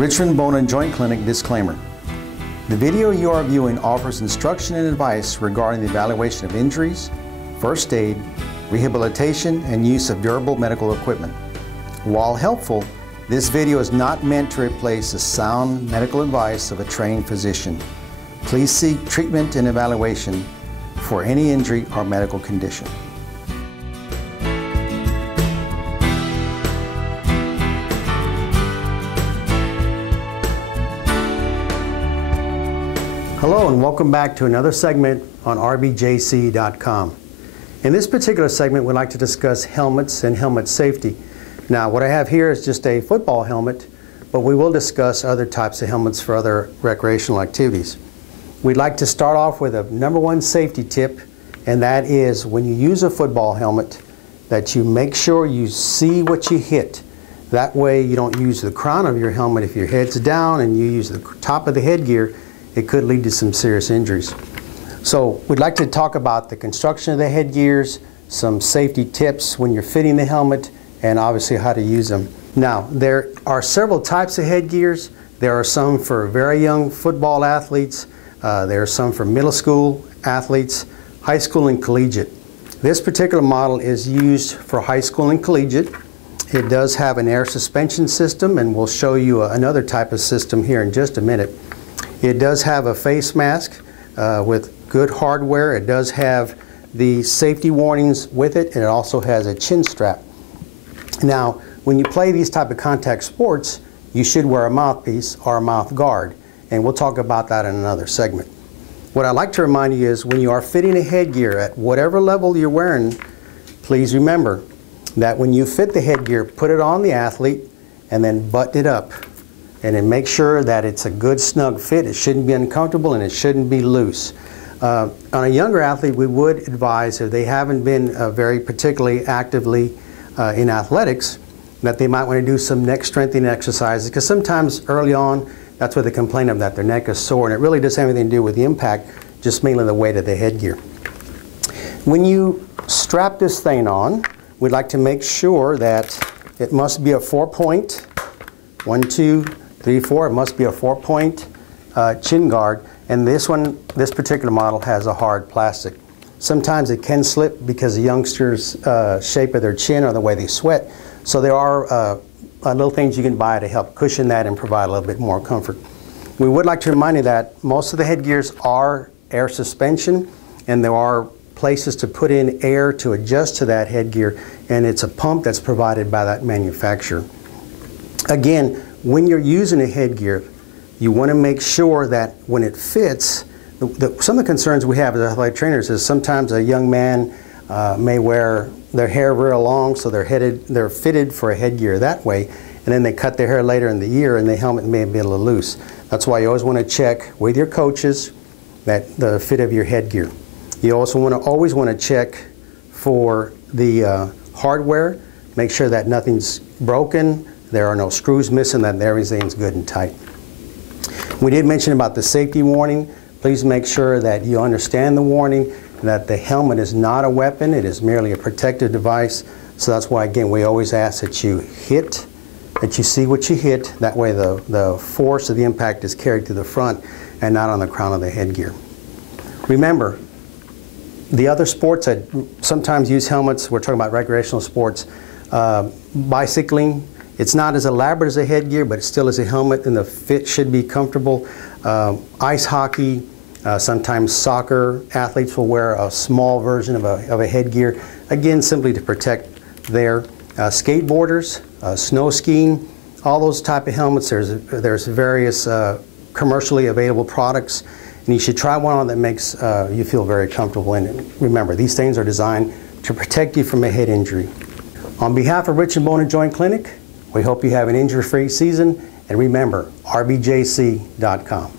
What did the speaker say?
Richmond Bone and Joint Clinic disclaimer. The video you are viewing offers instruction and advice regarding the evaluation of injuries, first aid, rehabilitation, and use of durable medical equipment. While helpful, this video is not meant to replace the sound medical advice of a trained physician. Please seek treatment and evaluation for any injury or medical condition. Hello and welcome back to another segment on rbjc.com. In this particular segment, we'd like to discuss helmets and helmet safety. Now, what I have here is just a football helmet, but we will discuss other types of helmets for other recreational activities. We'd like to start off with a #1 safety tip, and that is when you use a football helmet, that you make sure you see what you hit. That way you don't use the crown of your helmet. If your head's down and you use the top of the headgear, it could lead to some serious injuries. So we'd like to talk about the construction of the headgears, some safety tips when you're fitting the helmet, and obviously how to use them. Now, there are several types of headgears. There are some for very young football athletes. There are some for middle school athletes, high school and collegiate. This particular model is used for high school and collegiate. It does have an air suspension system, and we'll show you another type of system here in just a minute. It does have a face mask with good hardware. It does have the safety warnings with it, and it also has a chin strap. Now, when you play these type of contact sports, you should wear a mouthpiece or a mouth guard, and we'll talk about that in another segment. What I'd like to remind you is when you are fitting a headgear at whatever level you're wearing, please remember that when you fit the headgear, put it on the athlete and then button it up. And then make sure that it's a good snug fit. It shouldn't be uncomfortable and it shouldn't be loose. On a younger athlete, we would advise if they haven't been very particularly actively in athletics, that they might want to do some neck strengthening exercises, because sometimes early on, that's what they complain of, that their neck is sore, and it really doesn't have anything to do with the impact, just mainly the weight of the headgear. When you strap this thing on, we'd like to make sure that it must be a 4-point, 1, 2, 3, 4. It must be a 4-point chin guard, and this particular model has a hard plastic. Sometimes it can slip because the youngsters' shape of their chin or the way they sweat. So there are little things you can buy to help cushion that and provide a little bit more comfort. We would like to remind you that most of the headgears are air suspension, and there are places to put in air to adjust to that headgear, and it's a pump that's provided by that manufacturer. Again, when you're using a headgear, you want to make sure that when it fits, some of the concerns we have as athletic trainers is sometimes a young man may wear their hair real long, so they're fitted for a headgear that way, and then they cut their hair later in the year and the helmet may be a little loose. That's why you always want to check with your coaches that the fit of your headgear. You also always want to check for the hardware, make sure that nothing's broken, there are no screws missing, that everything's good and tight. We did mention about the safety warning. Please make sure that you understand the warning, that the helmet is not a weapon, it is merely a protective device. So that's why, again, we always ask that you hit, that you see what you hit. That way the force of the impact is carried to the front and not on the crown of the headgear. Remember, the other sports that sometimes use helmets, we're talking about recreational sports, bicycling, it's not as elaborate as a headgear, but it still is a helmet, and the fit should be comfortable. Ice hockey, sometimes soccer athletes will wear a small version of a headgear, again, simply to protect their skateboarders, snow skiing, all those type of helmets. There's various commercially available products, and you should try one on that makes you feel very comfortable in it. Remember, these things are designed to protect you from a head injury. On behalf of Richmond Bone and Joint Clinic, we hope you have an injury-free season, and remember, rbjc.com.